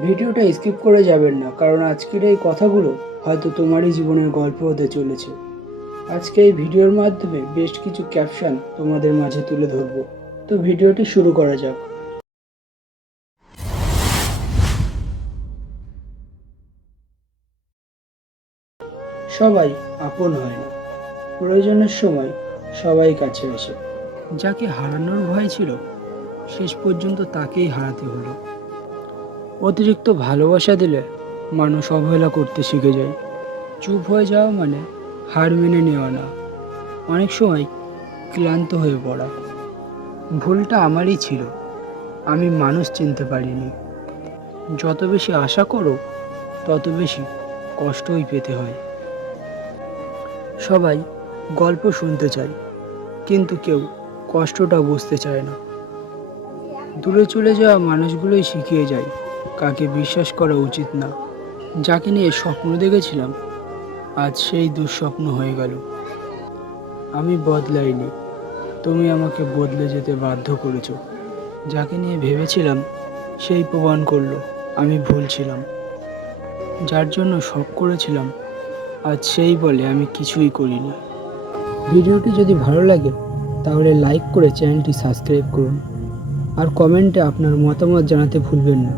ভিডিওটা স্কিপ করে যাবেন না, কারণ আজকের এই কথাগুলো হয়তো তোমারই জীবনের গল্প হতে চলেছে। আজকে এই ভিডিওর মাধ্যমে বেশ কিছু ক্যাপশন তোমাদের মাঝে তুলে ধরব। তো ভিডিওটি শুরু করা যাক। সবাই আপন হয় না, প্রয়োজনের সময় সবাই কাছে আসে। যাকে হারানোর ভয় ছিল, শেষ পর্যন্ত তাকেই হারাতে হলো। অতিরিক্ত ভালোবাসা দিলে মানুষ অবহেলা করতে শিখে যায়। চুপ হয়ে যাওয়া মানে হার মেনে নেওয়া না, অনেক সময় ক্লান্ত হয়ে পড়া। ভুলটা আমারই ছিল, আমি মানুষ চিনতে পারিনি। যত বেশি আশা করো, তত বেশি কষ্টই পেতে হয়। সবাই গল্প শুনতে চায়, কিন্তু কেউ কষ্টটা বুঝতে চায় না। দূরে চলে যাওয়া মানুষগুলোই শিখিয়ে যায় কাকে বিশ্বাস করা উচিত না। যাকে নিয়ে স্বপ্ন দেখেছিলাম, আজ সেই দুঃস্বপ্ন হয়ে গেল। আমি বদলাইনি, তুমি আমাকে বদলে যেতে বাধ্য করেছো। যাকে নিয়ে ভেবেছিলাম, সেই প্রমাণ করলো আমি ভুল ছিলাম। যার জন্য শখ করেছিলাম, আজ সেই বলে আমি কিছুই করিনি। ভিডিওটি যদি ভালো লাগে তাহলে লাইক করে চ্যানেলটি সাবস্ক্রাইব করুন, আর কমেন্টে আপনার মতামত জানাতে ভুলবেন না।